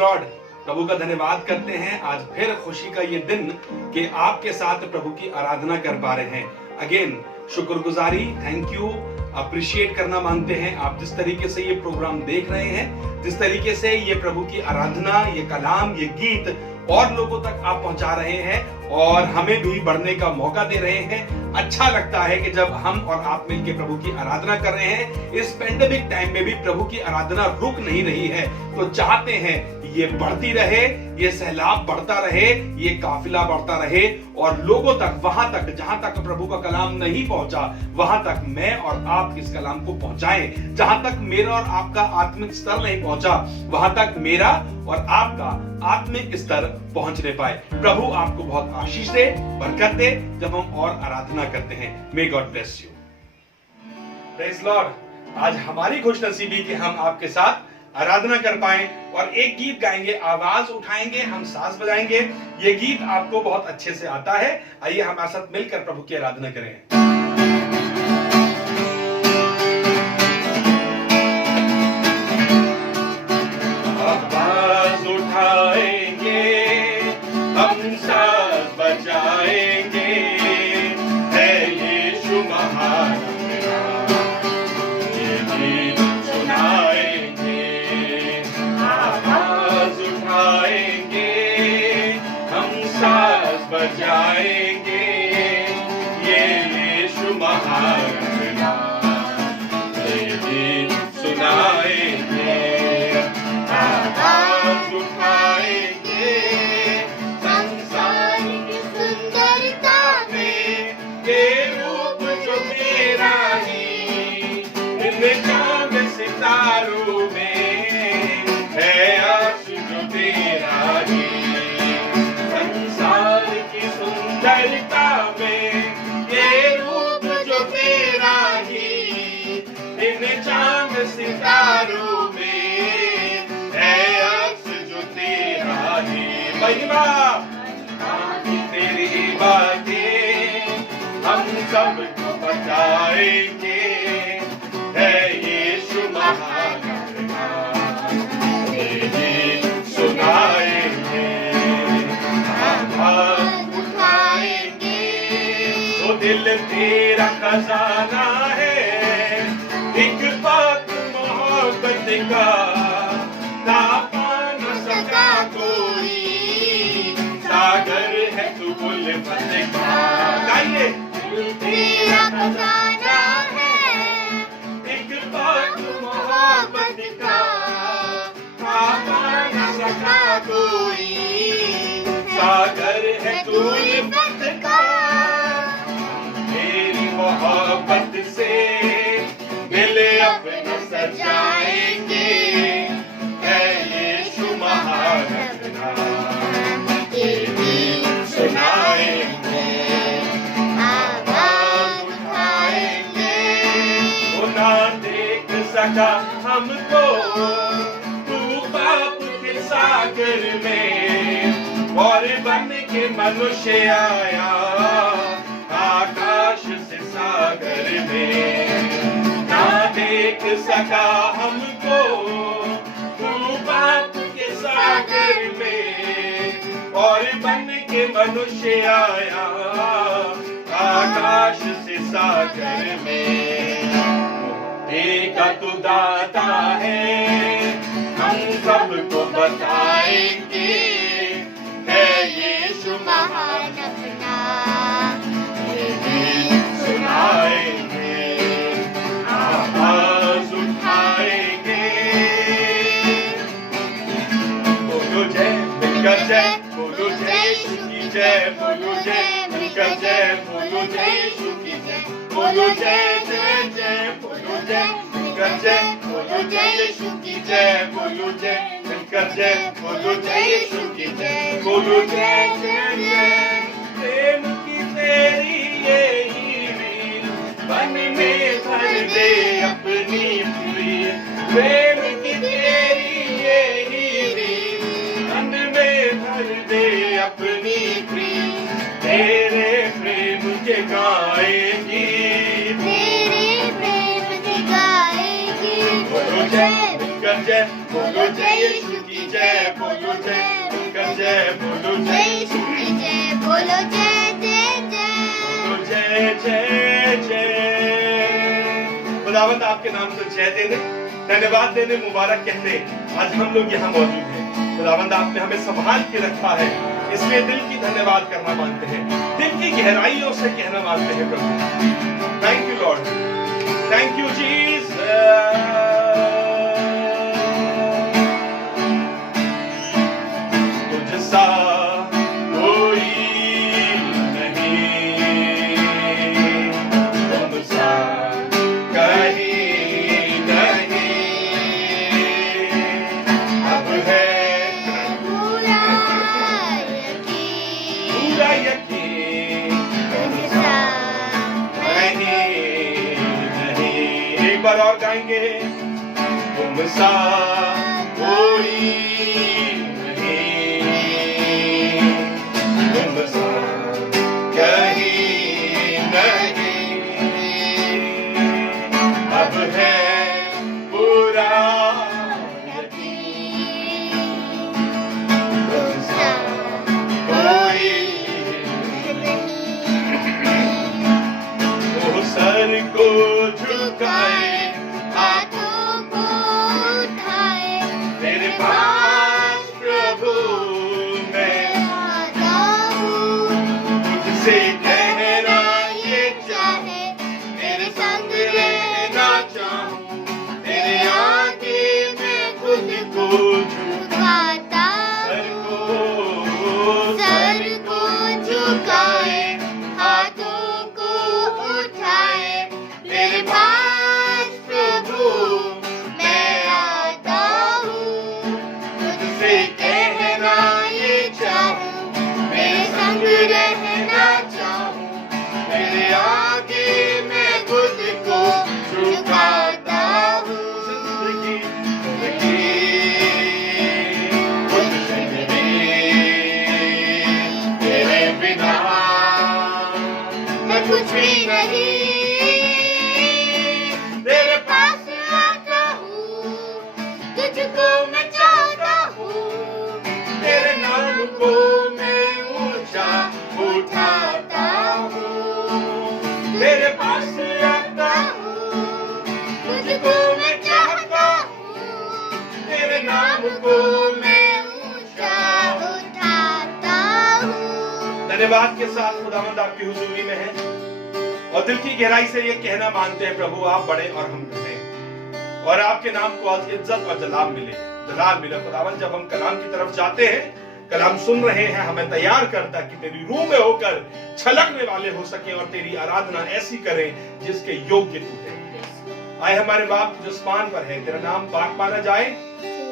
Lord. प्रभु का धन्यवाद करते हैं आज फिर खुशी का ये दिन कि आपके साथ प्रभु की आराधना कर पा रहे हैं। अगेन शुक्रगुजारी, थैंक यू, अप्रिशिएट करना मांगते हैं आप जिस तरीके से ये प्रोग्राम देख रहे हैं, जिस तरीके से ये प्रभु की आराधना, ये कलाम, ये गीत और लोगों तक आप पहुंचा रहे हैं और हमें भी बढ़ने का मौका दे रहे हैं। अच्छा लगता है कि जब हम और आप मिलकर प्रभु की आराधना कर रहे हैं। इस पेंडेमिक टाइम में भी प्रभु की आराधना रुक नहीं रही है, तो चाहते हैं ये बढ़ती रहे, ये सैलाब बढ़ता रहे, ये काफिला बढ़ता रहे और लोगों तक, वहां तक जहां तक प्रभु का कलाम नहीं पहुंचा, वहां तक मैं और आप इस कलाम को पहुंचाएं। जहां तक मेरा और आपका आत्मिक स्तर नहीं पहुंचा, वहां तक मेरा और आपका आत्मिक स्तर पहुंचने पाए। प्रभु आपको बहुत आशीष दे, बरकत दे जब हम और आराधना करते हैं। May God bless you. Praise Lord. आज हमारी खुशनसीबी कि हम आपके साथ आराधना कर पाए और एक गीत गाएंगे, आवाज उठाएंगे, हम साज बजाएंगे। ये गीत आपको बहुत अच्छे से आता है। आइए हमारे साथ मिलकर प्रभु की आराधना करें। आवाज उठाएंगे, हम साज बजाएंगे, है यीशु महान मेरा। ये गीत सुनाएंगे, आवाज उठाएंगे, हम साज बजाएंगे, ये यीशु महान मेरा। ये गीत सुनाएंगे, आवाज उठाएंगे, संसार की सुंदरता में ये रूप जो मेरा ही, इन चांद सितारों में है आस जो तेरा ही। संसार की सुंदरता में ये रूप जो तेरा ही, इन चांद सितारों में है आस जो तेरा ही। महिमा तेरी बातें हम सबको बताएंगे, है यीशु महान अपना। ये गीत सुनाएंगे, आवाज उठाएंगे, वो दिल तेरा खजाना है, एक पाक मोहब्बत का ना पा न सका कोई, सागर है तू उल्फत का। गाइए, दिल तेरा खजाना है, एक पाक मोहब्बत का ना पा न सका कोई, सागर है तू उल्फत का। तेरी मोहब्बत से दिल अपना सजाएंगे, है यीशु महान अपना। ये गीत सुनाएंगे, आवाज उठाएंगे, वो ना देख सका हमको तू पाप के सागर में, और बन के मनुष्य आया आकाश से सागर में। ना देख सका हमको तू पाप के सागर में, और बन के मनुष्य आया आकाश से सागर में। का तू दाता है, हम सबको बताएंगे, है यीशु महान अपना। ये गीत सुनाएंगे, आवाज उठाएंगे, बोलो जय मिलकर जय, बोलो जय यीशु की जय, बोलो जय मिलकर जय, बोलो जय यीशु की जय, बोलो जय जय जय, बोलो जय मिलकर जय, बोलो जय यीशु की जय, बोलो जय मिलकर जय, बोलो जय यीशु की जय, बोलो जय जय जय। प्रेम की तेरी यही रीत, मन में भर दे अपनी प्रीत। प्रेम की तेरी यही रीत, मन में भर दे अपनी प्रीत। तेरे प्रेम के गाएगी, तेरे प्रेम की गाएगी। बोलो जय मिलकर जय, बोलो जय यीशु की जय, जय बोलो जय, मिलकर जय बोलो जय, यीशु की जय बोलो जय जय जय, बोलो जय जय जय। खुदावंद आपके नाम से जय देने, धन्यवाद देने, मुबारक कहने आज हम लोग यहाँ मौजूद हैं। खुदावंद आपने हमें संभाल के रखा है, इसलिए दिल की धन्यवाद करना मानते हैं, दिल की गहराइयों से कहना मानते हैं प्रभु। Thank you Lord, thank you Jesus. तुझसा कोई नहीं, तुमसा कहीं नहीं, अब है पूरा यकीन तुझसा नहीं नहीं। एक बार और गाएंगे, तुमसा कोई नहीं, तुमसा कहीं नहीं, अब है पूरा यकीन, तुमसा कोई वो सर को झुकाए, हाथों को उठाए, तेरे पास प्रभु मैं आता हूँ, तुझसे कहना ये चाहे तेरे संग रहना चाहूं, तेरे आगे मैं खुद को झुकाता सर को झुकाए, हाथों को उठाए, तेरे पास प्रभु मैं आता हूँ, तुझसे कहना ये चाहूँ, मेरे संग रहना चाहूँ, तेरे आगे मैं खुद को झुकाता हूँ। जिंदगी तुझसे मिली, तेरे बिना मैं कुछ भी नहीं, तेरे पास आता हूँ, तुझको मैं चाहता हूँ, तेरे नाम को मैं ऊंचा उठाता हूँ, तेरे पास आता हूँ, तुझको मैं चाहता हूँ, तेरे नाम को मैं ऊंचा उठाता हूँ। धन्यवाद के साथ खुदावंद आपकी हुजूरी में है और दिल की गहराई से ये कहना मानते हैं प्रभु आप बड़े और हम घटे, और आपके नाम को आज इज्जत और जलाल मिले खुदावंद। जब हम कलाम की तरफ जाते हैं, कलाम सुन रहे हैं, हमें तैयार करता कि तेरी रूह में होकर छलकने वाले हो सके और तेरी आराधना ऐसी करें जिसके योग्य तू है। आए हमारे बाप जो आसमान पर है, तेरा नाम पाक माना जाए,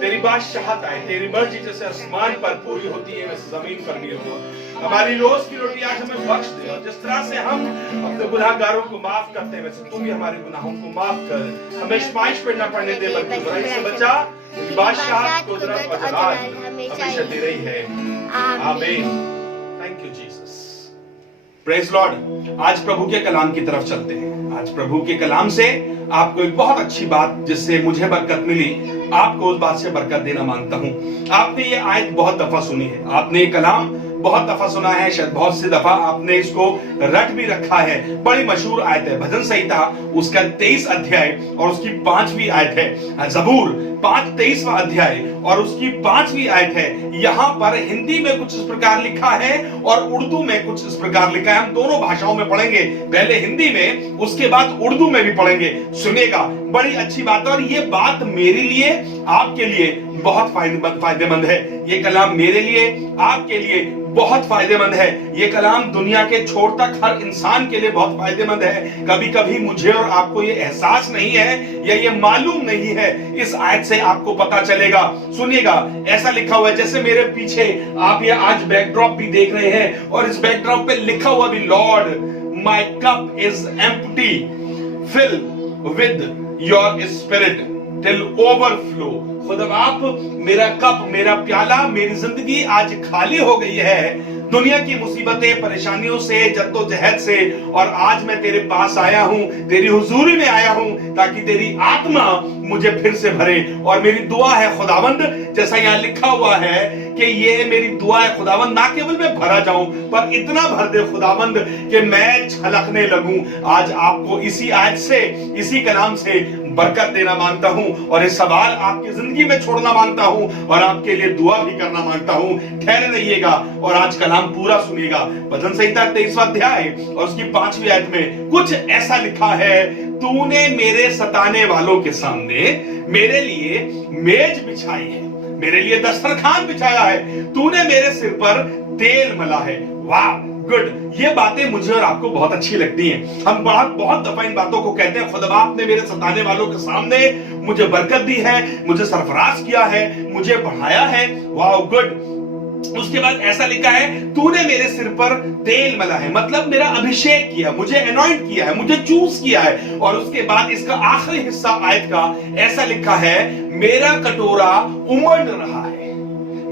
तेरी बादशाहत आए, तेरी मर्जी जैसे आसमान पर पूरी होती है वैसे जमीन पर भी हो। हमारी रोज की रोटी आज हमें बख्श दे, और जिस तरह से हम अपने गुनाहगारों को माफ करते हैं वैसे तू भी हमारे गुनाहों को माफ कर, हमें आजमाइश में न पड़ने दे बल्कि बुराई से बचा। तेरी बादशाहत, कुदरत और जलाल हमेशा दे रही है। आमीन। Thank you Jesus. Praise Lord. आज प्रभु के कलाम की तरफ चलते हैं। आज प्रभु के कलाम से आपको एक बहुत अच्छी बात जिससे मुझे बरकत मिली, आपको उस बात से बरकत देना मांगता हूं। आपने ये आयत बहुत दफा सुनी है, आपने ये कलाम बहुत दफा सुना है, शायद बहुत सी दफा आपने इसको रट भी रखा है। बड़ी मशहूर आयत है, भजन संहिता उसका 23 अध्याय और उसकी 5वीं आयत है। जबूर 5:23वां अध्याय और उसकी 5वीं आयत है। यहाँ पर हिंदी में कुछ इस प्रकार लिखा है और उर्दू में कुछ इस प्रकार लिखा है। हम दोनों भाषाओं में पढ़ेंगे, पहले हिंदी में, उसके बाद उर्दू में भी पढ़ेंगे। सुनेगा, बड़ी अच्छी बात है और ये बात मेरे लिए, आपके लिए बहुत फायदेमंद है। ये कलाम मेरे लिए, आपके लिए बहुत फायदेमंद है। ये कलाम दुनिया के छोर तक हर इंसान के लिए बहुत फायदेमंद है। कभी कभी मुझे और आपको ये एहसास नहीं है या ये मालूम नहीं है, इस आयत से आपको पता चलेगा। सुनिएगा, ऐसा लिखा हुआ है, जैसे मेरे पीछे आप ये आज बैकड्रॉप भी देख रहे हैं और इस बैकड्रॉप पे लिखा हुआ भी, lord my cup is empty, fill with your spirit till overflow. खुदा बाप, मेरा कप, मेरा प्याला, मेरी जिंदगी आज खाली हो गई है दुनिया की मुसीबतें, परेशानियों से, जद्दोजहद से, और आज मैं तेरे पास आया हूं, तेरी हुजूरी में आया हूं ताकि तेरी आत्मा मुझे फिर से भरे। और मेरी दुआ है खुदावंद, जैसा यहां लिखा हुआ है कि ये मेरी दुआ है खुदावंद, ना केवल मैं भरा जाऊं पर इतना भर दे खुदावंद कि मैं छलकने लगूं। आज आपको इसी आयत से, इसी कलाम से बरकत देना मांगता हूं और ये सवाल आपकी जिंदगी में छोड़ना मांगता हूं और आपके लिए दुआ भी करना मांगता हूं। ठहरे रहिएगा और आज कलाम पूरा सुनिएगा। भजन संहिता 23वां अध्याय और उसकी 5वीं आयत में कुछ ऐसा लिखा है, तूने मेरे सताने वालों के सामने मेरे लिए मेज बिछाई है, मेरे लिए दस्तरखान बिछाया है, तूने मेरे सिर पर तेल मला है। वाह, गुड। ये बातें मुझे और आपको बहुत अच्छी लगती हैं। हम बहुत दफा इन बातों को कहते हैं, खुदा आपने मेरे सताने वालों के सामने मुझे बरकत दी है, मुझे सरफराज किया है, मुझे बढ़ाया है। वाह, गुड। उसके बाद ऐसा लिखा है, तूने मेरे सिर पर तेल मला है, मतलब मेरा अभिषेक किया, मुझे अनॉइंट किया है, मुझे चूज किया है। और उसके बाद इसका आखिरी हिस्सा आयत का ऐसा लिखा है, मेरा कटोरा उमड़ रहा है,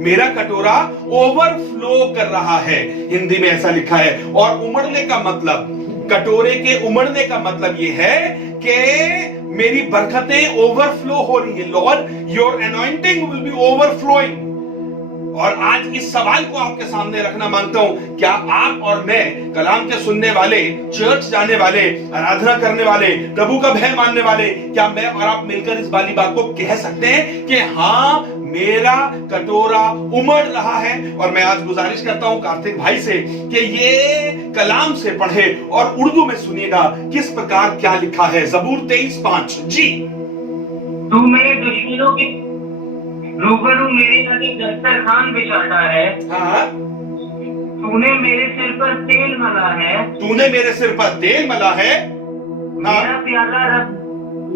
मेरा कटोरा ओवरफ्लो कर रहा है। हिंदी में ऐसा लिखा है। और उमड़ने का मतलब, कटोरे के उमड़ने का मतलब यह है कि मेरी बरकतें ओवरफ्लो हो रही है। Lord, your anointing will be overflowing. और आज इस सवाल को आपके सामने रखना मांगता हूं, क्या आप और मैं, कलाम के सुनने वाले, चर्च जाने वाले, आराधना करने वाले, प्रभु का भय मानने वाले, क्या मैं और आप मिलकर इस वाली बात को कह सकते हैं कि हाँ, मेरा कटोरा उमड़ रहा है? और मैं आज गुजारिश करता हूं कार्तिक भाई से कि ये कलाम से पढ़े और उर्दू में सुनिएगा किस प्रकार क्या लिखा है। जबूर 23:5। जी, तू मेरे दुश्मनों के रूबरू मेरे आगे दस्तरखान बिछाता है। हाँ, तूने मेरे सिर पर तेल मला है, तूने मेरे सिर पर तेल मला है। मेरा प्याला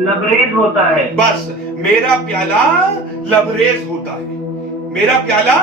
लबरेज होता है। बस, मेरा प्याला लबरेज होता है, मेरा प्याला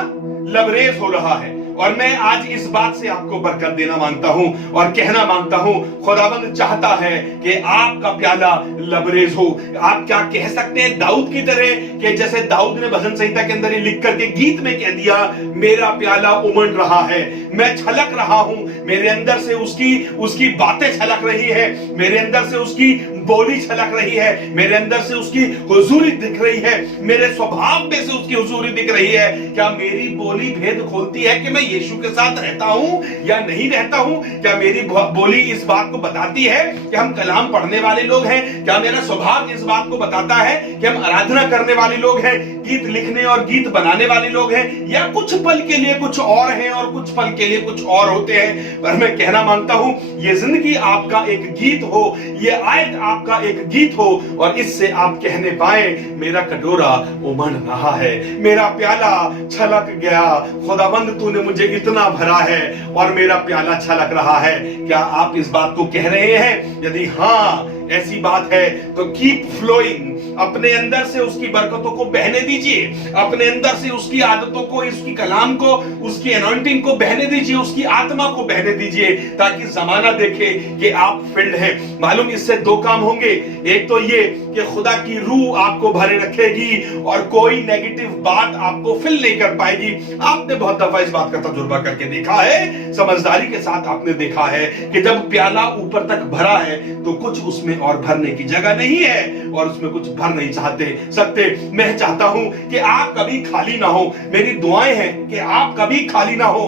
लबरेज हो रहा है। और मैं आज इस बात से आपको बरकत देना मांगता हूं और कहना मांगता हूं, खुदाबंद चाहता है कि आपका प्याला लबरेज हो। आप क्या कह सकते हैं दाऊद की तरह, कि जैसे दाऊद ने भजन संहिता के अंदर लिख करके गीत में कह दिया, मेरा प्याला उमड़ रहा है, मैं छलक रहा हूं, मेरे अंदर से उसकी बातें छलक रही है, मेरे अंदर से उसकी बोली छलक रही है, मेरे अंदर से उसकी हुजूरी दिख रही है, मेरे स्वभाव में से उसकी हुजूरी दिख रही है। क्या मेरी बोली भेद खोलती है कि मैं यीशु के साथ रहता हूं या नहीं रहता हूं? क्या मेरी बोली इस बात को बताती है कि हम कलाम पढ़ने वाले लोग हैं? क्या मेरा स्वभाव इस बात को बताता है कि हम आराधना करने वाले लोग हैं, गीत लिखने और गीत बनाने वाले लोग हैं, या कुछ पल के लिए कुछ और हैं और कुछ पल के लिए कुछ और होते हैं? पर मैं कहना मांगता हूं, ये जिंदगी आपका एक गीत हो, ये आयत आपका एक गीत हो और इससे आप कहने पाए, मेरा कटोरा उमड़ रहा है, मेरा प्याला छलक गया। खुदावंद, तूने मुझे इतना भरा है और मेरा प्याला छलक रहा है। क्या आप इस बात को कह रहे हैं? यदि हाँ ऐसी बात है तो कीप फ्लोइंग, अपने अंदर से उसकी बरकतों को बहने दीजिए, अपने अंदर से उसकी आदतों को, इसकी कलाम को, उसकी अनॉइंटिंग को बहने दीजिए, उसकी आत्मा को बहने दीजिए, ताकि जमाना देखे कि आप फिल्ड हैं। मालूम, इससे दो काम होंगे। एक तो ये कि खुदा की रूह आपको भरे रखेगी और कोई नेगेटिव बात आपको फिल नहीं कर पाएगी। आपने बहुत दफा इस बात का तजुर्बा करके देखा है, समझदारी के साथ आपने देखा है कि जब प्याला ऊपर तक भरा है तो कुछ उसमें और भरने की जगह नहीं है और उसमें कुछ भर नहीं सकते। मैं चाहता हूं कि आप कभी खाली ना हो। मेरी दुआएं हैं कि आप कभी खाली ना हो।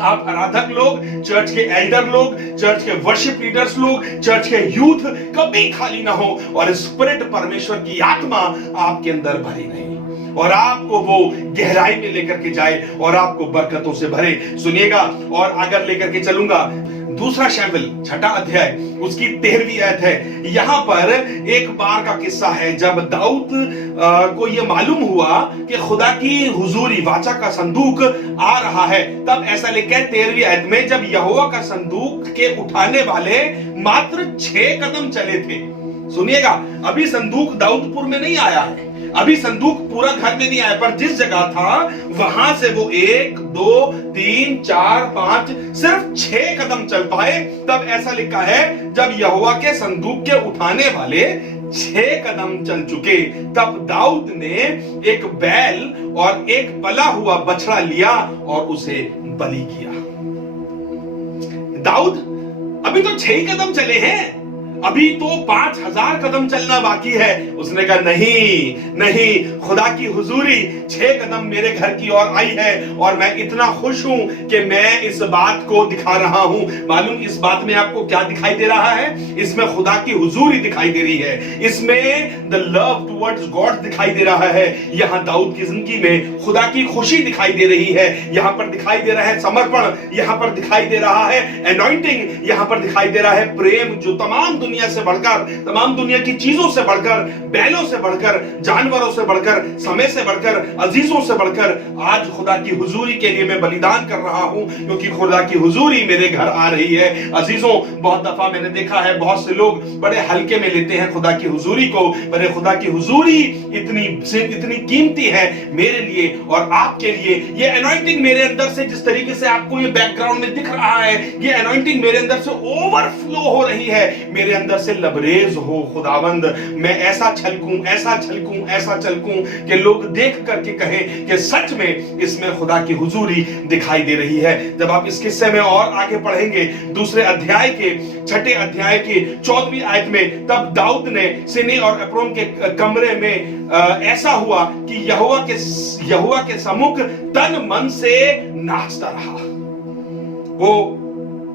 आप आराधक लोग, चर्च के एल्डर लोग, चर्च के वर्शिप लीडर्स लोग, चर्च के यूथ कभी खाली ना हो और स्पिरिट, परमेश्वर की आत्मा आपके अंदर भरी रहे और आपको वो गहराई में लेकर के जाए और आपको बरकतों से भरे। सुनिएगा, और अगर लेकर के चलूंगा दूसरा शमूएल 6 अध्याय उसकी 13वीं आयत है। यहां पर एक बार का किस्सा है जब दाऊद को यह मालूम हुआ कि खुदा की हुजूरी, वाचा का संदूक आ रहा है। तब ऐसा लिखा है 13वीं आयत में, जब यहोवा का संदूक के उठाने वाले मात्र 6 कदम चले थे। सुनिएगा, अभी संदूक दाऊदपुर में नहीं आया है, अभी संदूक पूरा घर में नहीं आया, पर जिस जगह था वहां से वो 1, 2, 3, 4, 5 सिर्फ 6 कदम चल पाए। तब ऐसा लिखा है, जब यहोवा के संदूक के उठाने वाले 6 कदम चल चुके, तब दाऊद ने एक बैल और एक पला हुआ बछड़ा लिया और उसे बलि किया। दाऊद अभी तो 6 कदम चले हैं, अभी तो 5000 कदम चलना बाकी है। उसने कहा नहीं नहीं, खुदा की हुजूरी 6 कदम मेरे घर की ओर आई है और मैं इतना खुश हूं कि मैं इस बात को दिखा रहा हूं। मालूम इस बात में आपको क्या दिखाई दे रहा है? इसमें खुदा की हुजूरी दिखाई दे रही है, इसमें द लव टुवर्ड्स गॉड दिखाई दे रहा है। यहां दाऊद की जिंदगी में खुदा की खुशी दिखाई दे रही है, यहां पर दिखाई दे रहा है समर्पण, यहां पर दिखाई दे रहा है अनॉइंटिंग, यहां पर दिखाई दे रहा है प्रेम जो तमाम दुनिया से बढ़कर, तमाम दुनिया की चीजों से बढ़कर, बैलों से बढ़कर, जानवरों से बढ़कर, समय से बढ़कर, अजीजों से बढ़कर आज खुदा की हुजूरी के लिए मैं बलिदान कर रहा हूं, क्योंकि खुदा की हुजूरी मेरे घर आ रही है। अजीजों, बहुत दफा मैंने देखा है बहुत से लोग बड़े हल्के में लेते हैं खुदा की हुजूरी को, पर खुदा की हुजूरी इतनी कीमती है मेरे लिए और आपके लिए। ये अनॉइंटिंग मेरे अंदर से जिस तरीके से आपको ये बैकग्राउंड में दिख रहा है, ये अनॉइंटिंग मेरे अंदर से ओवरफ्लो हो रही है, मेरे अंदर से लबरेज हो खुदावंद। मैं ऐसा छलकूं, ऐसा छलकूं, ऐसा छलकूं कि लोग देख करके कहें कि सच में इसमें खुदा की हुजूरी दिखाई दे रही है। जब आप इस किस्से में और आगे पढ़ेंगे, दूसरे अध्याय के 6 अध्याय की 14वीं आयत में, तब दाऊद ने सिनी और एप्रोन के कमरे में ऐसा हुआ कि यहोवा के सम्मुख तन मन से नाचता रहा। वो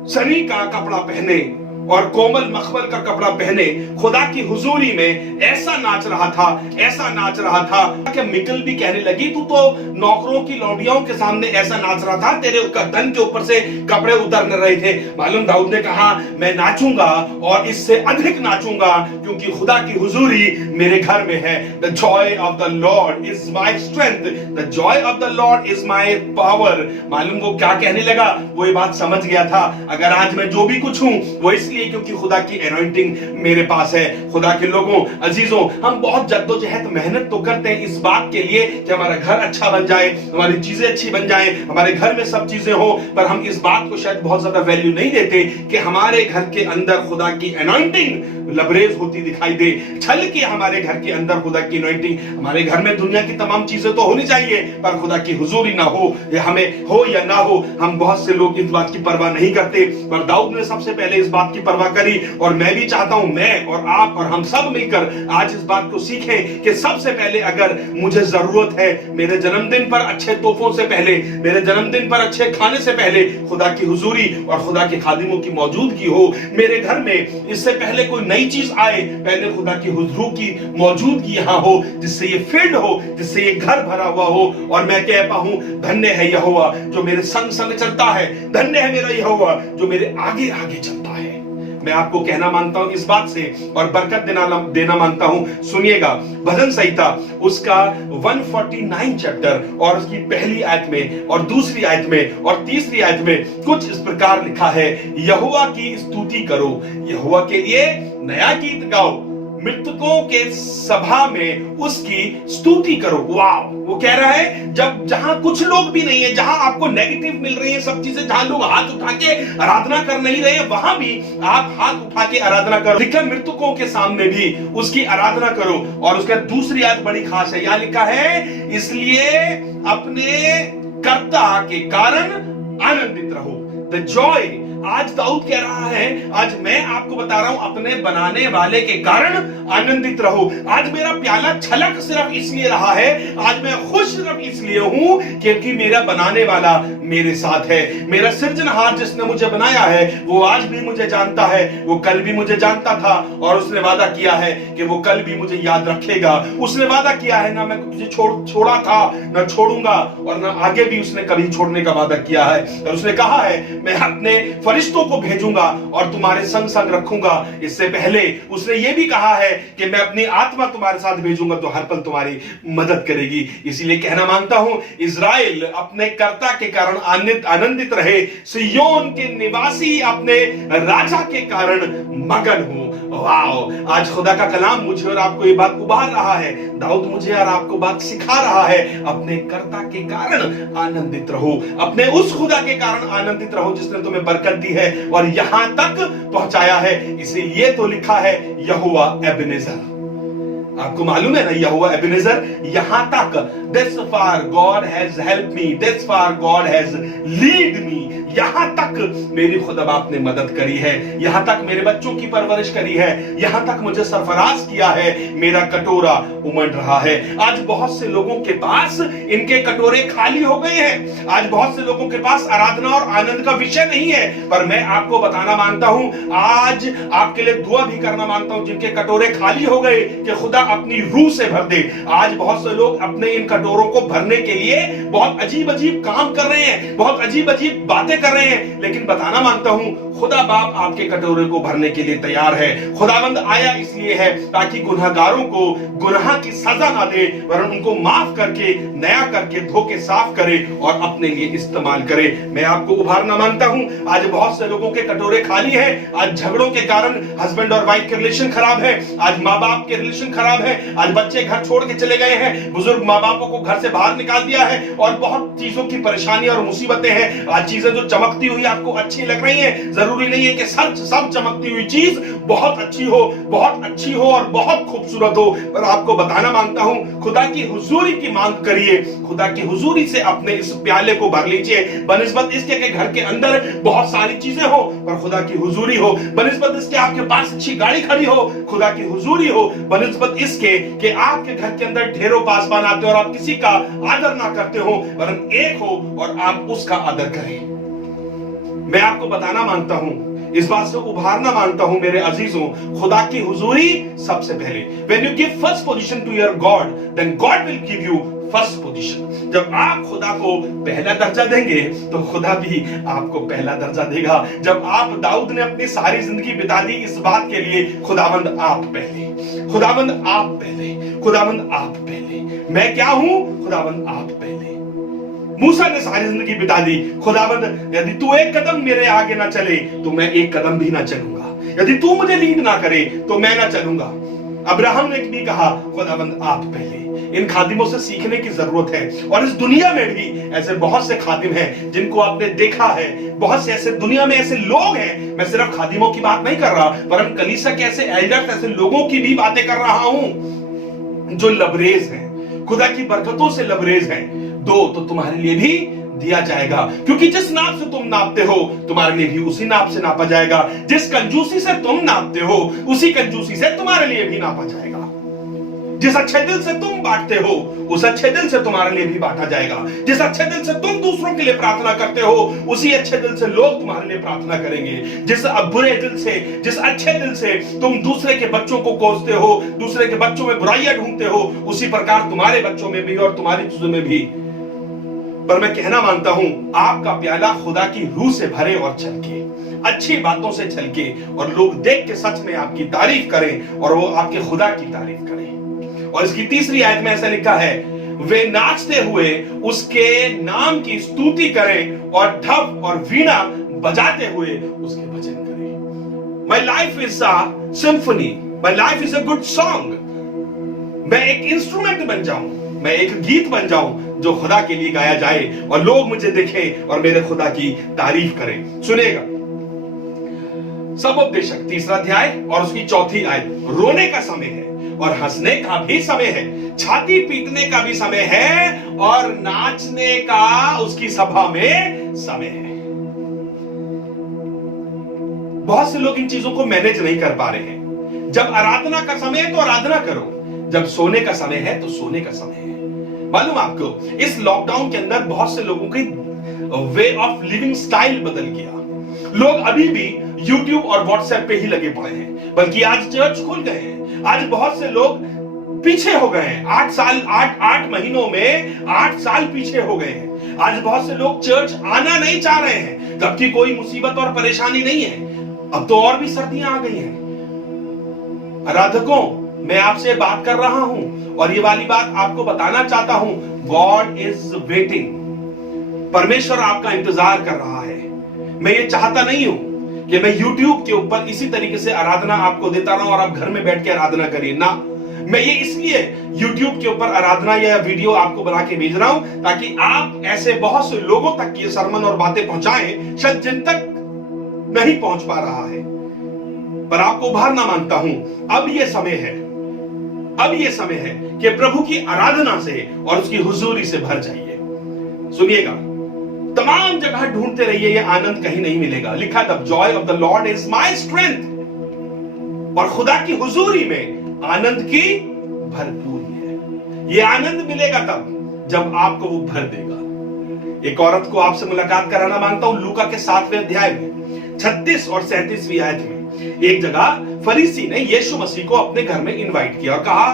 सनी का कपड़ा पहने और कोमल मखमल का कपड़ा पहने खुदा की हुजूरी में ऐसा नाच रहा था, ऐसा नाच रहा था कि मिकल भी कहने लगी तू तो नौकरों की लौंडियों के सामने ऐसा नाच रहा था, तेरे तन के ऊपर से कपड़े उतर रहे थे। मालूम दाऊद ने कहा मैं नाचूंगा और इससे अधिक नाचूंगा, क्योंकि खुदा की हुजूरी मेरे घर में है। The Joy of the Lord is my strength, the Joy of the Lord is my power. मालूम वो क्या कहने लगा? वो ये बात समझ गया था, अगर आज मैं जो भी कुछ हूं वो इसलिए क्योंकि खुदा की एनॉइंटिंग मेरे पास है। खुदा के लोगों, अजीजों, हम बहुत जद्दोजहद मेहनत तो करते हैं इस बात के लिए कि हमारा घर अच्छा बन जाए, हमारी चीजें अच्छी बन जाए, हमारे घर में सब चीजें हो, पर हम इस बात को शायद बहुत ज्यादा वैल्यू नहीं देते कि हमारे घर के अंदर खुदा की एनॉइंटिंग लबरेज होती दिखाई दे। छल के हमारे घर के अंदर खुदा की एनॉइंटिंग, हमारे घर में दुनिया की तमाम चीजें तो होनी चाहिए, पर खुदा की हुजूरी ना हो, या हमें हो या ना हो, हम बहुत से लोग इस बात की परवाह नहीं करते। पर दाऊद ने सबसे पहले इस बात की परवाह करी, और मैं भी चाहता हूं मैं और आप और हम सब मिलकर आज इस बात को सीखें कि सबसे पहले अगर मुझे जरूरत है, मेरे जन्मदिन पर अच्छे तोहफों से पहले, मेरे जन्मदिन पर अच्छे खाने से पहले खुदा की हुजूरी और खुदा के खादिमों की मौजूदगी हो मेरे घर में। इससे पहले कोई नई चीज आए, पहले खुदा की हुजूर की मौजूदगी यहां हो, जिससे ये फील्ड हो, जिससे ये घर भरा हुआ हो, और मैं कह पाऊं धन्य है यहोवा जो मेरे संग संग चलता है, धन्य है मेरा यहोवा जो मेरे आगे आगे चलता है। मैं आपको कहना मानता हूं इस बात से और बरकत देना मानता हूं। सुनिएगा, भजन संहिता उसका 149 चैप्टर और उसकी पहली आयत में और दूसरी आयत में और तीसरी आयत में कुछ इस प्रकार लिखा है, यहोवा की स्तुति करो, यहोवा के लिए नया गीत गाओ, मृतकों के सभा में उसकी स्तुति करो। वाह, वो कह रहा है जब जहां कुछ लोग भी नहीं है, जहां आपको नेगेटिव मिल रही है सब चीजें, जहां लोग हाथ उठा के आराधना कर नहीं रहे, वहां भी आप हाथ उठा के आराधना करो। लिखा मृतकों के सामने भी उसकी आराधना करो। और उसका दूसरी आयत बड़ी खास है, यहां लिखा है इसलिए अपने कर्ता के कारण आनंदित रहो। द जॉय, आज दाऊद कह रहा है, आज मैं आपको बता रहा हूं अपने बनाने वाले के कारण आनंदित रहो। आज मेरा प्याला छलक सिर्फ इसलिए रहा है, आज मैं खुश सिर्फ इसलिए हूं क्योंकि मेरा बनाने वाला मेरे साथ है। मेरा सृजनहार जिसने मुझे बनाया है वो आज भी मुझे जानता है, वो कल भी मुझे जानता था, और उसने वादा किया है कि वो कल भी मुझे याद रखेगा। उसने वादा किया है ना मैं तुझे छोड़ा था ना छोड़ूंगा, और ना आगे भी उसने कभी छोड़ने का वादा किया है। और उसने कहा है मैं अपने फरिश्तों को भेजूंगा और तुम्हारे संग संग रखूंगा। इससे पहले उसने ये भी कहा है कि मैं अपनी आत्मा तुम्हारे साथ भेजूंगा तो हर पल तुम्हारी मदद करेगी। इसीलिए कहना मानता हूं इजराइल अपने कर्ता के कारण आनंदित रहे, सिय्योन के निवासी अपने राजा के कारण मगन हो। वाह, आज खुदा का कलाम मुझे और आपको ये बात उभार रहा है, दाऊद मुझे और आपको बात सिखा रहा है, अपने कर्ता के कारण आनंदित रहो, अपने उस खुदा के कारण आनंदित रहो जिसने तुम्हें बरकत दी है और यहां तक पहुंचाया है। इसीलिए तो लिखा है यहोवा एबेनेजर, आपको मालूम है ना, यहोवा एबेनेजर, यहां तक this far God has help me, this far God has lead me, यहां तक मेरी खुदा बाप ने मदद करी है, यहां तक मेरे बच्चों की परवरिश करी है, यहां तक मुझे सरफराज किया है, मेरा कटोरा उमड़ रहा है। आज बहुत से लोगों के पास इनके कटोरे खाली हो गए हैं, आज बहुत से लोगों के पास आराधना और आनंद का विषय नहीं है, पर मैं आपको बताना मांगता हूं, आज आपके लिए दुआ भी करना मांगता हूं, जिनके कटोरे खाली हो गए कि खुदा अपनी रूह से भर दे। आज बहुत से लोग अपने इन कटोरों को भरने के लिए बहुत अजीब अजीब काम कर रहे हैं, बहुत अजीब अजीब बातें कर रहे हैं, लेकिन बताना मांगता हूं, खुदा बाप आपके कटोरे को भरने के लिए तैयार है। खुदावंद आया इसलिए है ताकि गुनहगारों को गुनाह की सजा ना दे, वरन उनको माफ करके, नया करके, धो के साफ करे और अपने लिए इस्तेमाल करे। मैं आपको उभारना मांगता हूं, आज बहुत से लोगों के कटोरे खाली है, आज झगड़ों के कारण हस्बैंड और वाइफ के रिलेशन खराब है, आज माँ बाप के रिलेशन खराब है, आज बच्चे घर छोड़ के चले गए हैं, बुजुर्ग माँ बापों को घर से बाहर निकाल दिया है, और बहुत चीजों की परेशानी और मुसीबतें हैं। आज चीजें जो चमकती हुई आपको अच्छी लग रही हैं, जरूरी नहीं है कि सब चमकती हुई चीज बहुत अच्छी हो, बहुत अच्छी हो और बहुत खूबसूरत हो, पर आपको बताना मांगता हूं, खुदा की हुजूरी की मांग करिए, खुदा की हुजूरी से अपने इस प्याले को भर लीजिए। बनिस्बत इसके के घर के अंदर बहुत सारी चीजें हो, पर खुदा की हुजूरी हो। बनिस्बत इसके आपके पास अच्छी गाड़ी खड़ी हो, खुदा की हुजूरी हो। बनिस्बत इसके कि आपके घर के अंदर ढेरों पासबान आते हो और आप किसी का आदर ना करते हो, वरन एक हो और आप उसका आदर करें। मैं आपको बताना मांगता हूं, इस बात से उभारना मांगता हूं मेरे अजीजों, खुदा की हुजूरी सबसे पहले। When you give first position to your God, then God will give you first position। जब आप खुदा को पहला दर्जा देंगे तो खुदा भी आपको पहला दर्जा देगा। जब आप, दाऊद ने अपनी सारी जिंदगी बिता दी इस बात के लिए, खुदावंद आप पहले, खुदावंद आप पहले, खुदावंद आप पहले। मैं क्या हूं? खुदावंद आप पहले। मूसा ने सारी जिंदगी बिता दी, खुदावंद यदि तू एक कदम मेरे आगे ना चले तो मैं एक कदम भी ना चलूंगा, यदि तू मुझे लीड ना करे तो मैं ना चलूंगा। अब्राहम ने भी कहा, खुदावंद आप पहले। इन खादिमों से सीखने की जरूरत है, और इस दुनिया में भी ऐसे बहुत से खादिम हैं जिनको आपने देखा है, बहुत से ऐसे दुनिया में ऐसे लोग हैं। मैं सिर्फ खादिमों की बात नहीं कर रहा, वरन कलीसिया के ऐसे एल्डर्स, ऐसे लोगों की भी बातें कर रहा हूं जो लबरेज हैं, खुदा की बरकतों से लबरेज हैं। दो तो तुम्हारे लिए भी दिया जाएगा, क्योंकि जिस नाप से तुम नापते हो तुम्हारे लिए भी उसी नाप से नापा जाएगा। जिस कंजूसी से तुम नापते हो उसी कंजूसी से तुम्हारे लिए भी नापा जाएगा। जिस अच्छे दिल से तुम बांटते हो उस अच्छे दिल से तुम्हारे लिए भी बांटा जाएगा। जिस अच्छे दिल से तुम दूसरों के लिए प्रार्थना करते हो उसी अच्छे दिल से लोग तुम्हारे लिए प्रार्थना करेंगे। जिस बुरे दिल से, जिस अच्छे दिल से तुम दूसरे के बच्चों को कोसते हो, दूसरे के बच्चों में बुराइयां ढूंढते हो, उसी प्रकार तुम्हारे बच्चों में भी और तुम्हारी चीजों में भी। पर मैं कहना मानता हूं, आपका प्याला खुदा की रूह से भरे और छलके, अच्छी बातों से छलके, और लोग देख के सच में आपकी तारीफ करें और वो आपके खुदा की तारीफ करें। और इसकी तीसरी आयत में ऐसा लिखा है, वे नाचते हुए उसके नाम की स्तुति करें और ढप और वीणा बजाते हुए उसके भजन करें। My life is a symphony, my life is a good song. मैं एक इंस्ट्रूमेंट बन जाऊं, मैं एक गीत बन जाऊं जो खुदा के लिए गाया जाए और लोग मुझे देखें और मेरे खुदा की तारीफ करें। सुनेगा सबोपदेशक 3 अध्याय और उसकी 4 आयत। रोने का समय है और हंसने का भी समय है, छाती पीटने का भी समय है और नाचने का उसकी सभा में समय है। बहुत से लोग इन चीजों को मैनेज नहीं कर पा रहे हैं। जब आराधना का समय है तो आराधना करो, जब सोने का समय है तो सोने का समय है। मालूम आपको, इस लॉकडाउन के अंदर बहुत से लोगों की वे ऑफ लिविंग स्टाइल बदल गया। लोग अभी भी YouTube और WhatsApp पे ही लगे पड़े हैं, बल्कि आज चर्च खुल गए हैं। आज बहुत से लोग पीछे हो गए हैं, 8 महीनों में 8 साल पीछे हो गए हैं। आज बहुत से लोग चर्च आना नहीं चाह रहे हैं, जबकि कोई मुसीबत और परेशानी नहीं है। अब तो और भी सर्दियां आ गई हैं। आराधकों, मैं आपसे बात कर रहा हूं और ये वाली बात आपको बताना चाहता हूं, गॉड इज वेटिंग। परमेश्वर आपका इंतजार कर रहा है। मैं ये चाहता नहीं हूं कि मैं YouTube के ऊपर इसी तरीके से आराधना आपको देता रहूं और आप घर में बैठ के आराधना करिए ना। मैं ये इसलिए YouTube के ऊपर आराधना या वीडियो आपको बना के भेज रहा हूं ताकि आप ऐसे बहुत से लोगों तक ये सरमन और बातें पहुंचाएं, शायद जिन तक नहीं पहुंच पा रहा है। पर आपको उभारना मानता हूं, अब ये समय है, अब ये समय है कि प्रभु की आराधना से और उसकी हुजूरी से भर जाइए। सुनिएगा, तमाम जगह ढूंढते रहिए, ये आनंद कहीं नहीं मिलेगा। लिखा the Joy of the Lord is my strength. और खुदा की हुजूरी में आनंद की भरपूरी है। ये आनंद मिलेगा तब जब आपको वो भर देगा। एक औरत को आपसे मुलाकात कराना मांगता हूं। लूका के 7वें अध्याय में 36 और 37वीं आयत में एक जगह फरीसी ने यीशु मसीह को अपने घर में इनवाइट किया और कहा,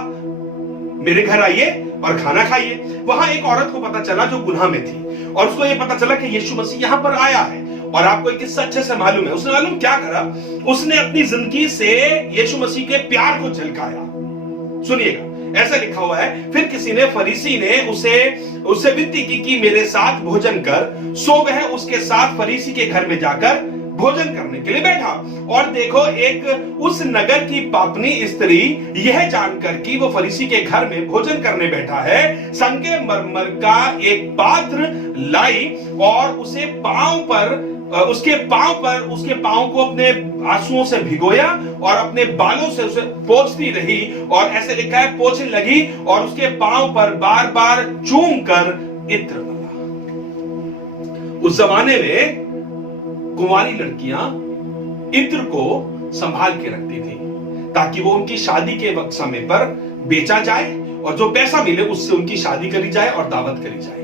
मेरे घर आइए और खाना खाइए। वहां एक औरत को पता चला जो गुनाह में थी, और उसको यह पता चला कि यीशु मसीह यहां पर आया है। और आपको एक किस्सा अच्छे से मालूम है। उसने मालूम क्या करा? उसने अपनी जिंदगी से यीशु मसीह के प्यार को झलकाया। सुनिएगा, ऐसा लिखा हुआ है, फिर किसी ने, फरीसी ने उससे विनती की कि मेरे साथ भोजन कर। सो वह उसके साथ फरीसी के घर में जाकर भोजन करने के लिए बैठा। और देखो, एक उस नगर की पापनी स्त्री यह जानकर कि वो फरीसी के घर में भोजन करने बैठा है, संगमरमर का एक पात्र लाई और उसके पांव को अपने आंसुओं से भिगोया और अपने बालों से उसे पोंछती रही। और ऐसे लिखा है, पोंछने लगी और उसके पांव पर बार बार चूम कर इत्र लगा। उस जमाने में कुंवारी लड़कियां इत्र को संभाल के रखती थी ताकि वो उनकी शादी के वक्त समय पर बेचा जाए और जो पैसा मिले उससे उनकी शादी करी जाए और दावत करी जाए।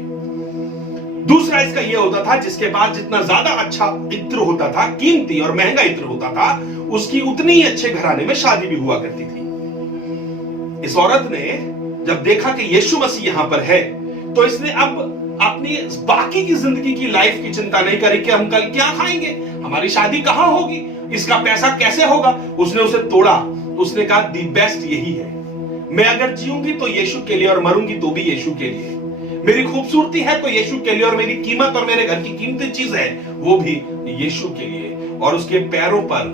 दूसरा इसका यह होता था, जिसके पास जितना ज्यादा अच्छा इत्र होता था, कीमती और महंगा इत्र होता था, उसकी उतनी ही अच्छे घराने में शादी भी हुआ करती थी। इस औरत ने जब देखा कि यीशु मसीह यहां पर है, तो इसने अब अपनी बाकी की जिंदगी की लाइफ की चिंता नहीं करी कि हम कल क्या खाएंगे, हमारी शादी कहां होगी, इसका पैसा कैसे होगा। उसने उसे तोड़ा। उसने कहा, दी बेस्ट यही है, मैं अगर जीऊंगी तो यीशु के लिए और मरूंगी तो भी यीशु के लिए। मेरी खूबसूरती है तो यीशु के लिए, और मेरी कीमत और मेरे घर की कीमती चीज है वो भी यीशु के लिए। और उसके पैरों पर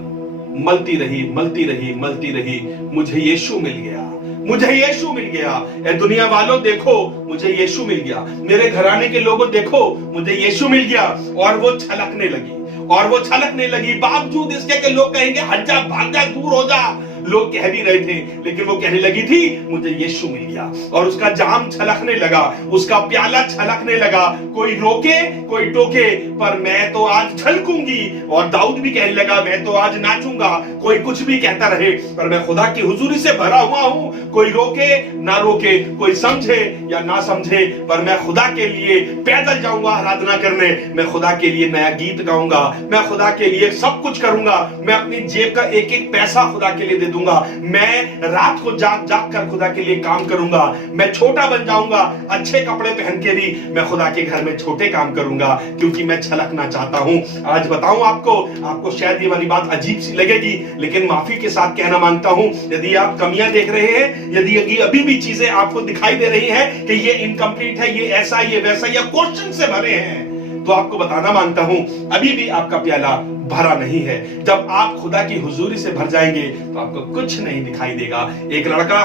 मलती रही, मलती रही, मलती रही, मुझे यीशु मिल गया, मुझे यीशु मिल गया। ए दुनिया वालों देखो, मुझे यीशु मिल गया। मेरे घराने के लोगों देखो, मुझे यीशु मिल गया। और वो छलकने लगी, और वो छलकने लगी। बावजूद इसके कि लोग कहेंगे हट जा, भाग जा, दूर हो जा, लोग कह भी रहे थे, लेकिन वो कहने लगी थी, मुझे यीशु मिल गया। और उसका जाम छलकने लगा, उसका प्याला छलकने लगा। कोई रोके, कोई टोके, पर मैं तो आज छलकूंगी। और दाऊद भी कहने लगा, मैं तो आज नाचूंगा। कोई कुछ भी कहता रहे, पर मैं खुदा की हुजूरी से भरा हुआ हूं। कोई रोके ना रोके, कोई समझे या ना समझे, पर मैं खुदा के लिए पैदल जाऊंगा आराधना करने। मैं खुदा के लिए नया गीत गाऊंगा, मैं खुदा के लिए सब कुछ करूंगा। मैं अपनी जेब का एक एक पैसा खुदा के लिए दे दूंगा। मैं रात को जाग जाग कर खुदा के लिए काम करूंगा। मैं छोटा बन जाऊंगा, अच्छे कपड़े पहन के भी मैं खुदा के घर में छोटे काम करूंगा, क्योंकि मैं छलकना चाहता हूं। आज बताऊं आपको शायद ये वाली बात अजीब सी लगेगी, लेकिन माफी के साथ कहना मांगता हूं, यदि आप कमियां देख रहे हैं, यदि अभी भी चीजें आपको दिखाई दे रही हैं कि ये इनकम्प्लीट है, ये ऐसा, ये वैसा, या क्वेश्चन से भरे हैं, तो आपको बताना मांगता हूं, अभी भी आपका प्याला भरा नहीं है। जब आप खुदा की हुजूरी से भर जाएंगे तो आपको कुछ नहीं दिखाई देगा। एक लड़का,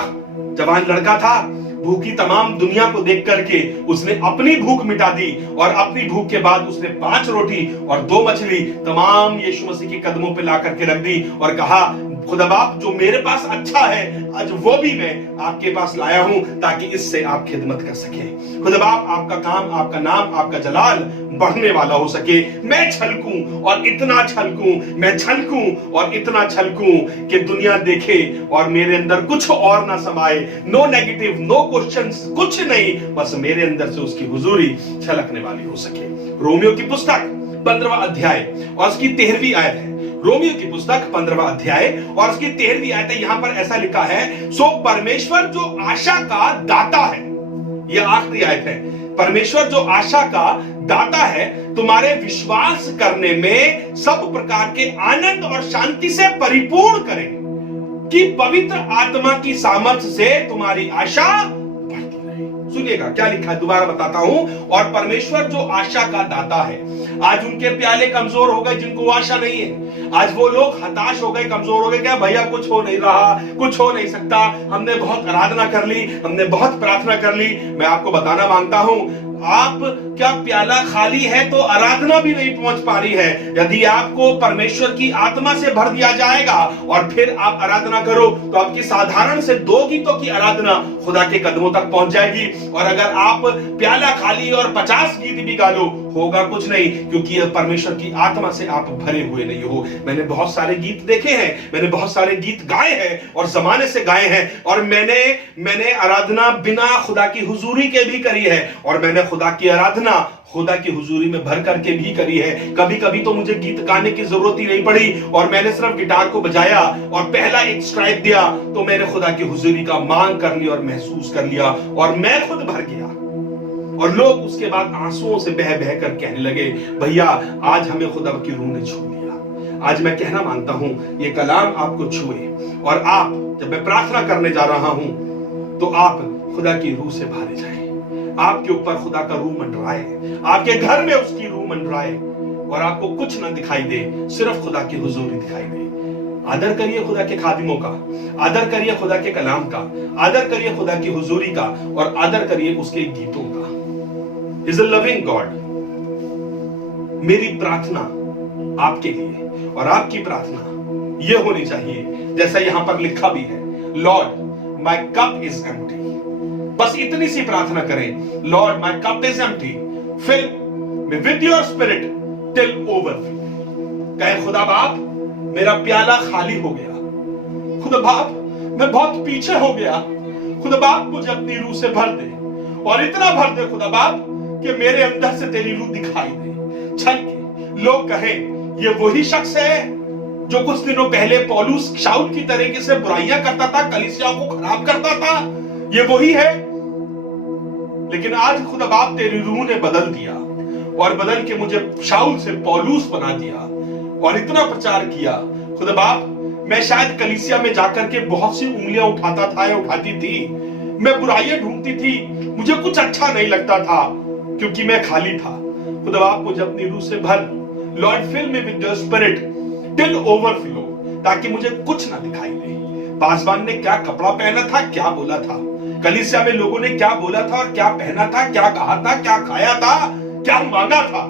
जवान लड़का था, भूखी तमाम दुनिया को देख करके उसने अपनी भूख मिटा दी। और अपनी भूख के बाद उसने 5 रोटी और 2 मछली तमाम यीशु मसीह के कदमों पे ला करके रख दी और कहा, खुदा बाप, जो मेरे पास अच्छा है आज वो भी मैं आपके पास लाया हूं, ताकि इससे आप खिदमत कर सके। खुदा बाप, आपका काम, आपका नाम, आपका जलाल बढ़ने वाला हो सके। मैं छलकूं और इतना छलकूं, मैं छलकूं और इतना छलकूं कि दुनिया देखे और मेरे अंदर कुछ और ना समाए। नो नेगेटिव, नो क्वेश्चंस, कुछ नहीं, बस मेरे अंदर से उसकी हुजूरी छलकने वाली हो सके। रोमियो की पुस्तक 15वां अध्याय और उसकी 13वीं आयत है। रोमियो की पुस्तक 15वां अध्याय और उसकी 13वीं आयत है। यहां पर ऐसा लिखा है, सो परमेश्वर जो आशा का दाता है, यह आखिरी आयत है, परमेश्वर जो आशा का दाता है, तुम्हारे विश्वास करने में सब प्रकार के आनंद और शांति से परिपूर्ण करे, कि पवित्र आत्मा की सामर्थ्य से तुम्हारी आशा बढ़ती रहे। सुनिएगा क्या लिखा है, दोबारा बताता हूं। और परमेश्वर जो आशा का दाता है, आज उनके प्याले कमजोर हो गए जिनको आशा नहीं है। आज वो लोग हताश हो गए, कमजोर हो गए, क्या भैया कुछ हो नहीं रहा, कुछ हो नहीं सकता, हमने बहुत आराधना कर ली, हमने बहुत प्रार्थना कर ली। मैं आपको बताना मांगता हूं, आप क्या प्याला खाली है तो आराधना भी नहीं पहुंच पा रही है? यदि आपको परमेश्वर की आत्मा से भर दिया जाएगा और फिर आप आराधना करो तो आपकी साधारण से 2 गीतों की आराधना खुदा के कदमों तक पहुंच जाएगी। और अगर आप प्याला खाली और 50 गीत भी गा लो, होगा कुछ नहीं, क्योंकि यह परमेश्वर की आत्मा से आप भरे हुए नहीं हो। मैंने बहुत सारे गीत देखे हैं, मैंने बहुत सारे गीत गाए हैं और जमाने से गाए हैं, और मैंने आराधना बिना खुदा की हुजूरी के भी करी है, और मैंने खुदा की आराधना खुदा की हुजूरी में भर करके भी करी है। कभी कभी तो मुझे गीत गाने की जरूरत ही नहीं पड़ी, और मैंने सिर्फ गिटार को बजाया और पहला एक स्ट्राइक दिया तो मैंने खुदा की हुजूरी का मांग कर लिया और महसूस कर लिया, और मैं खुद भर गया। और लोग उसके बाद आंसुओं से बह बह कर कहने लगे, भैया आज हमें खुदा की रूह ने छू लिया। आज मैं कहना मांगता हूं ये कलाम आपको छुए, और आप जब मैं प्रार्थना करने जा रहा हूं तो आप खुदा की रूह से भरे जाएं। आपके ऊपर खुदा का रूह मंडराए, आपके घर में उसकी रूह मंडराए, और आपको कुछ ना दिखाई दे, सिर्फ खुदा की हुजूरी दिखाई दे। आदर करिए खुदा के खादिमों का, आदर करिए खुदा के कलाम का, आदर करिए खुदा की हुजूरी का, और आदर करिए उसके गीतों का। Is a loving God. मेरी प्रार्थना आपके लिए और आपकी प्रार्थना यह होनी चाहिए जैसा यहां पर लिखा भी है, lord my cup is empty. बस इतनी सी प्रार्थना करें, lord my cup is empty, fill me with your spirit till overflow. कहे खुदा बाप मेरा प्याला खाली हो गया, खुदा बाप मैं बहुत पीछे हो गया, खुदा बाप मुझे अपनी रूह से भर दे, और इतना भर दे खुदा बाप कि मेरे अंदर से तेरी रूह दिखाई दे, छलके लोग कहें ये वही शख्स है जो कुछ दिनों पहले पौलुस शाऊल की तरीके से बुराइयां करता था, कलीसिया को खराब करता था, ये वही है। लेकिन आज खुदा बाप तेरी रूह ने बदल दिया, और बदल के मुझे शाऊल से पौलुस बना दिया, और इतना प्रचार किया खुदा बाप, मैं शायद कलीसिया में जाकर के बहुत सी उंगलियां उठाता था या उठाती थी, मैं बुराइयां ढूंढती थी, मुझे कुछ अच्छा नहीं लगता था क्योंकि मैं खाली था। खुदा बाप मुझे अपनी रूह से भर, lord fill me with your spirit till overflow, ताकि मुझे कुछ ना दिखाई दे। पासवान ने क्या कपड़ा पहना था, क्या बोला था, कलीसिया में लोगों ने क्या बोला था और क्या पहना था, क्या कहा था, क्या खाया था, क्या मांगा था,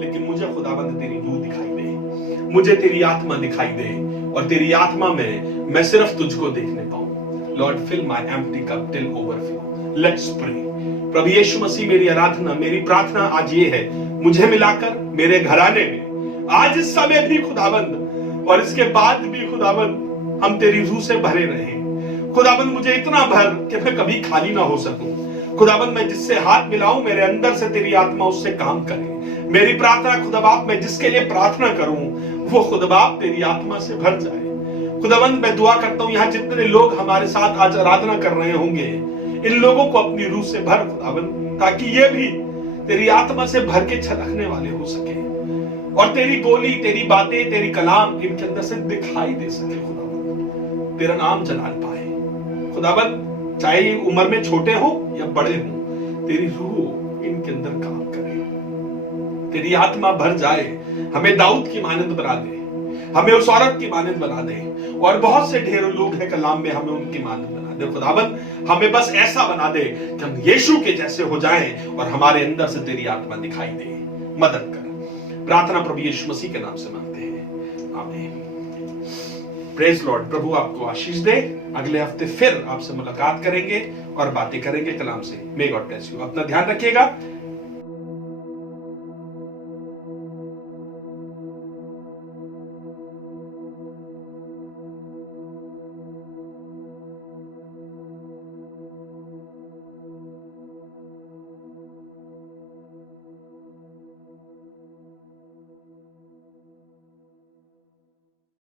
लेकिन मुझे खुदाबंद तेरी रूह दिखाई दे, मुझे तेरी आत्मा दिखाई दे, और तेरी आत्मा में मैं सिर्फ तुझको देखने पाऊं। Lord fill my empty cup till overflow. Let's pray. प्रभु यीशु मसीह, मेरी आराधना, मेरी प्रार्थना आज ये है, मुझे मिलाकर मेरे घराने में आज इस समय भी खुदाबंद, और इसके बाद भी खुदाबंद, हम तेरी रूह से भरे रहें। खुदाबंद मुझे इतना भर कि मैं कभी खाली ना हो सकूं। खुदाबंद मैं जिससे हाथ मिलाऊं, मेरे अंदर से तेरी आत्मा उससे काम करे। मेरी प्रार्थना खुदा बाप, मैं जिसके लिए प्रार्थना करूं वो खुदा बाप तेरी आत्मा से भर जाए। खुदाबंद मैं दुआ करता हूं यहां जितने लोग हमारे साथ आज आराधना कर रहे होंगे, इन लोगों को अपनी रूह से भर खुदाबंद, ताकि ये भी तेरी आत्मा से भर के छलकने वाले हो सके, और तेरी बोली, तेरी बातें, तेरी कलाम इनके अंदर से दिखाई दे सके। खुदाबंद तेरा नाम जलाल पाए। खुदाबंद चाहे ये उम्र में छोटे हो या बड़े हो, तेरी रूह इनके अंदर काम करे, तेरी आत्मा भर जाए। हमें दाऊद की मानंद बना दे, हमें उस औरत की मानंद बना दे, और बहुत से ढेरों लोग हैं कलाम में, हमें उनकी मानंद बना दे। खुदाबंद हमें बस ऐसा बना दे कि हम यीशु के जैसे हो जाएं, और हमारे अंदर से तेरी आत्मा दिखाई दे। मदद कर। प्रार्थना प्रभु यीशु मसीह के नाम से मांगते हैं, आमीन। Praise Lord. प्रभु आपको आशीष दे। अगले हफ्ते फिर आपसे मुलाकात करेंगे और बातें करेंगे कलाम से। May God bless you. अपना ध्यान रखिएगा।